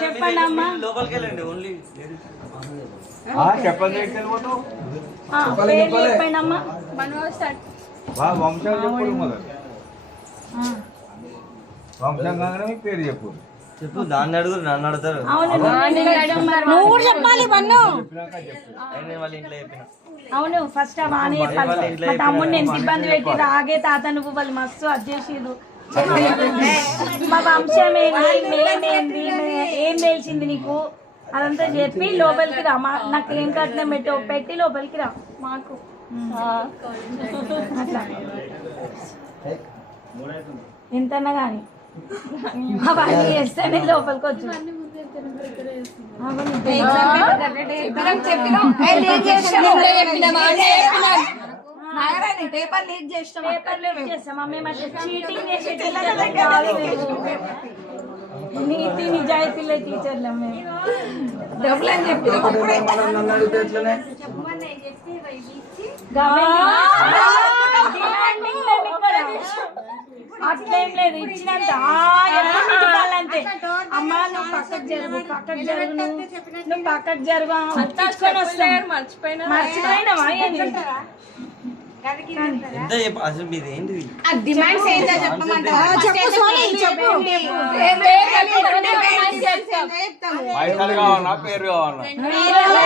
చెప్పండి అమ్మా. లోపలికి వెళ్ళండి ఓన్లీ చెప్పండి చెప్పండి అమ్మా. వంశాలు చెప్పు మొదలు వంశం కాగానే మీ పేరు చెప్పు చెప్పు. దాన్ని అడుగు, నన్ను అడుగుతారు. నువ్వు కూడా చెప్పాలి బన్ను. వాళ్ళ ఇంట్లో చెప్పిన. అవును ఫస్ట్ వాణి చెప్పాలి. మా తమ్ముడిని ఎంత ఇబ్బంది పెట్టి రాగే తాత నువ్వు వాళ్ళు మస్తు అది చేసిరు. మా వంశం ఏంది, మేమేంది, ఏం తెలిసింది నీకు అదంతా చెప్పి లోపలికి రా. నాకు ఏం కట్నం పెట్టి లోపలికి రా మాకు అట్లా ఎంతన్నా కానీ అవన్నీ చేస్తేనే లోపలికి వచ్చి నీతి నిజాయితీలే టీచర్లు మేము డబ్బులు అని చెప్పి అట్లేం లేదు ఇచ్చినంత అంతే. అమ్మ నువ్వు పక్కకు జరుగు, పక్కకు జరుగు, నువ్వు పక్కకు జరుగు మర్చిపోయినావా ఏంటి? ఎంత చెప్పు అసలు మీది ఏంటిది? డిమాండ్స్ ఏంటో చెప్పమంటావా? పైసలు కావాలన్నా పేరు కావాలన్నా